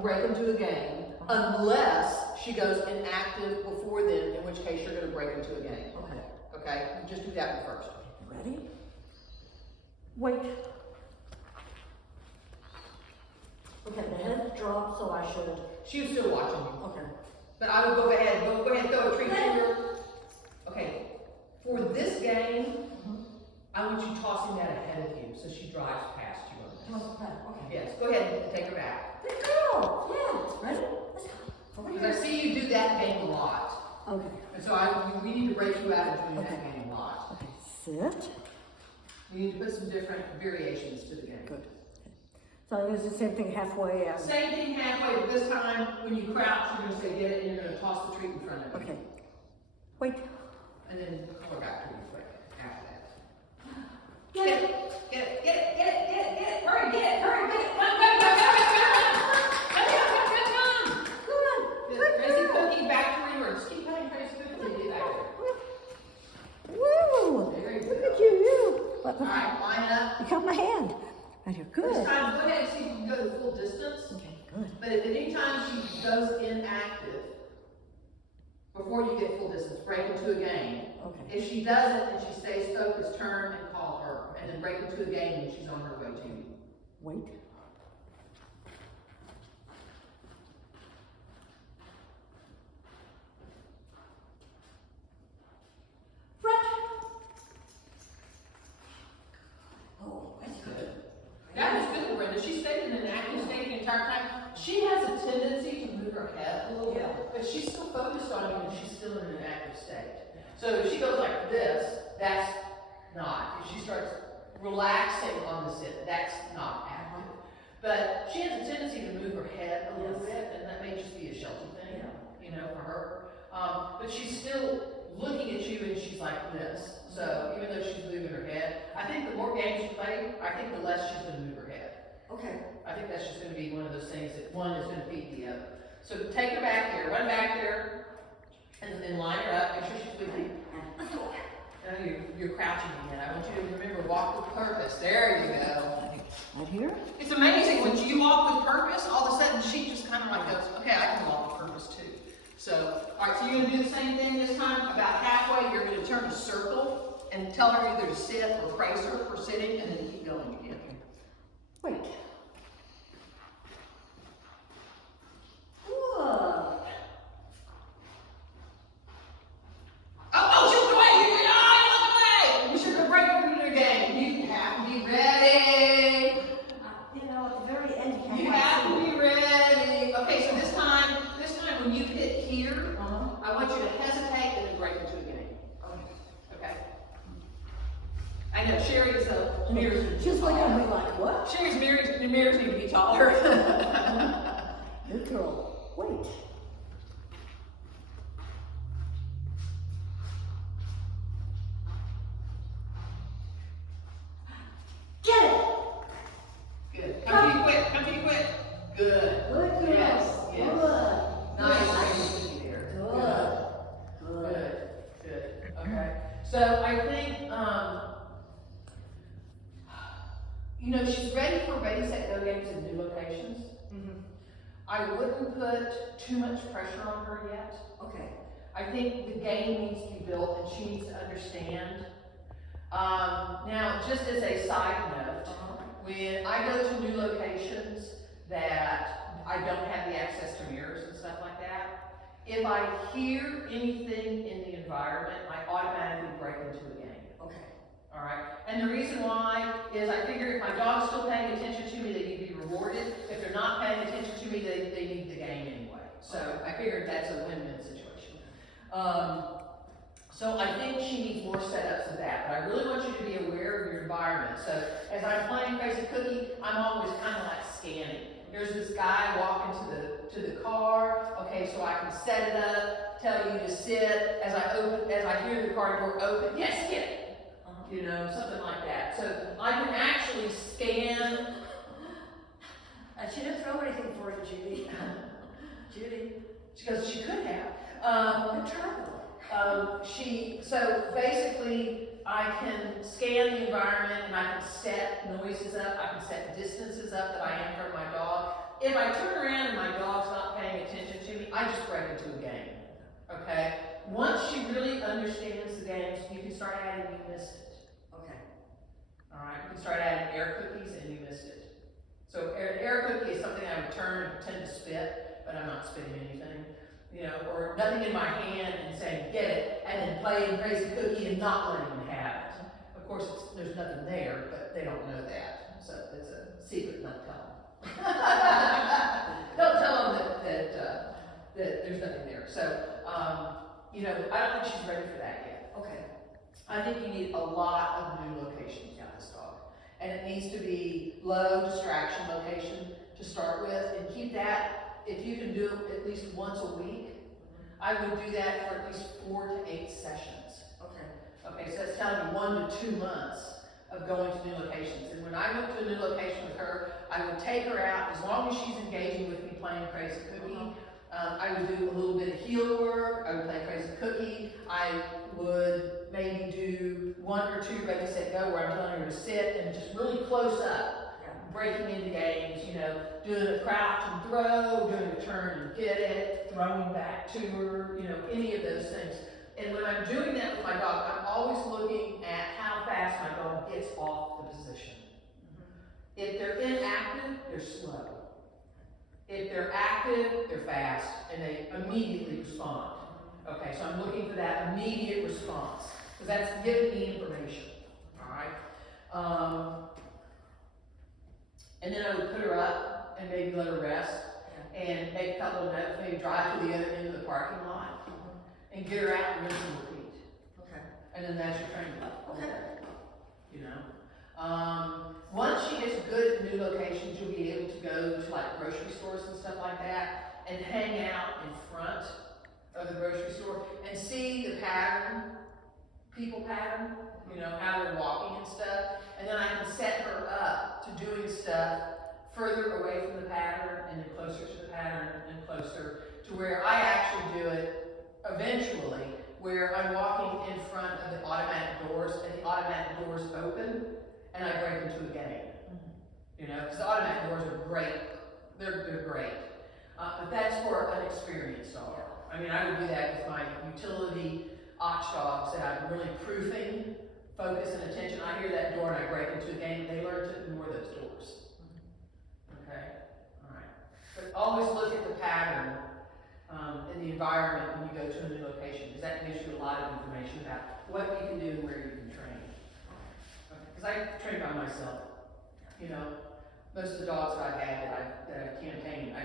break into a game, unless she goes inactive before then, in which case you're gonna break into a game. Okay. Okay, just do that one first. Ready? Wait. Okay, the head dropped, so I should. She was still watching you. Okay. But I would go ahead, throw a treat to her. Okay, for this game, I want you tossing that ahead of you, so she drives past you on this. Okay. Yes, go ahead and take her back. Good girl. Yeah. Ready? Let's go. Over Because I here. see you do that game a lot. Okay. And so we need to break you out of doing that game a lot. Okay. Sit. We need to put some different variations to the game. Good. So it's the same thing halfway. Same thing halfway, but this time when you crouch, you're going to say get it, and you're going to toss the treat in front of you. Okay. Wait. And then go back to you quick after that. Get it. Get it. Hurry, get it. Come. Good. Crazy Cookie, back to where you were. Just keep playing Crazy Cookie and get back there. Woo! There you Look go. at you. All right, line it up. You caught my hand. Right here. Good. This time, go ahead and see if you can go the full distance. Okay, good. But if at any time she goes inactive, before you get full distance, break into a game. Okay. If she doesn't and she stays focused, turn and call her, and then break into a game when she's on her way to you. Wait. Front. Oh, that's good. That was good, Brenda. She stayed in an active state the entire time. She has a tendency to move her head a little bit, but she's still focused on you and she's still in an active state. So if she goes like this, that's not. If she starts relaxing on the sit, that's not active. But she has a tendency to move her head a little bit, and that may just be a Sheltie thing, you know, for her. But she's still looking at you and she's like this. So even though she's moving her head, I think the more games you play, I think the less she's going to move her head. Okay. I think that's just going to be one of those things that one is going to feed the other. So take her back there, run back there, and then line her up. Make sure she's with you. No, you're crouching again. I want you to remember, walk with purpose. There you go. Right here? It's amazing when you walk with purpose, all of a sudden she just kind of like goes, okay, I can walk with purpose too. So, all right, so you're going to do the same thing this time. About halfway, you're going to turn a circle and tell her either to sit or praise her for sitting, and then keep going again. Wait. Good. Oh, she looked away! Oh, you looked away! We should go break over your game. You have to be ready. You know, at the very end, You have to be ready. Okay, so this time when you hit here, I want you to hesitate and then break into a game. Okay? I know, Sherry's mirrors. She's looking at me like, what? Sherry's mirrors need to be taller. Good girl. Wait. Get it! Good. Come to you quick. Good. Good girl. Yes. Good. Nice. There. Good. Okay. So I think, you know, she's ready for Ready, Set, Go games in new locations. I wouldn't put too much pressure on her yet. Okay. I think the game needs to be built and she needs to understand. Now, just as a side note, when I go to new locations that I don't have the access to mirrors and stuff like that, if I hear anything in the environment, I automatically break into a game. Okay. All right. And the reason why is I figure if my dog's still paying attention to me, they need to be rewarded. If they're not paying attention to me, they need the game anyway. So I figured that's a win-win situation. So I think she needs more setups of that. But I really want you to be aware of your environment. So as I'm playing Crazy Cookie, I'm always kind of like scanning. There's this guy walking to the car. Okay, so I can set it up, tell you to sit. As I hear the car door open, yes, get it. You know, something like that. So I can actually scan. She didn't throw anything for you, Judy. Judy. Because she could have. Good try. So basically, I can scan the environment and I can set noises up. I can set distances up that I am from my dog. If I turn around and my I just break into a game, okay? Once she really understands the games, you can start adding you missed it. Okay. All right, you can start adding air cookies and you missed it. So air cookie is something I would turn and pretend to spit, but I'm not spitting anything. You know, or nothing in my hand and saying, get it, and then playing crazy cookie and not letting them have it. Of course, there's nothing there, but they don't know that. So it's a secret, not tell them. Don't tell them that there's nothing there. So, you know, I don't think she's ready for that yet. Okay. I think you need a lot of new locations with this dog. And it needs to be low distraction location to start with, and keep that, if you can do it at least once a week, I would do that for at least 4 to 8 sessions. Okay. Okay, so that's telling me 1 to 2 months of going to new locations. And when I went to a new location with her, I would take her out, as long as she's engaging with me playing Crazy Cookie. I would do a little bit of heel work, I would play Crazy Cookie, I would maybe do 1 or 2 ready, set, go, where I'm telling her to sit and just really close up, breaking into games, you know, doing a crouch and throw, doing a turn and get it, throwing back to her, you know, any of those things. And when I'm doing that with my dog, I'm always looking at how fast my dog gets off the position. If they're inactive, they're slow. If they're active, they're fast, and they immediately respond. Okay, so I'm looking for that immediate response, because that's giving me information, all right? And then I would put her up and maybe let her rest, and make a couple of notes, maybe drive to the other end of the parking lot, and get her out and rinse and repeat. Okay. And then that's your training. Okay. You know? Once she gets good at new locations, you'll be able to go to like grocery stores and stuff like that, and hang out in front of the grocery store and see the pattern, people pattern, you know, how they're walking and stuff. And then I can set her up to doing stuff further away from the pattern and then closer to the pattern and closer to where I actually do it eventually, where I'm walking in front of the automatic doors and the automatic doors open and I break into a game. You know, because the automatic doors are great. They're great. But that's for an experienced dog. I mean, I would do that with my utility Ach dogs that I'm really proofing, focus and attention. I hear that door and I break into a game. They learn to ignore those doors. Okay? All right. But always look at the pattern in the environment when you go to a new location, because that gives you a lot of information about what you can do and where you can train. Because I train by myself. You know, most of the dogs that I've had that I've campaigned, I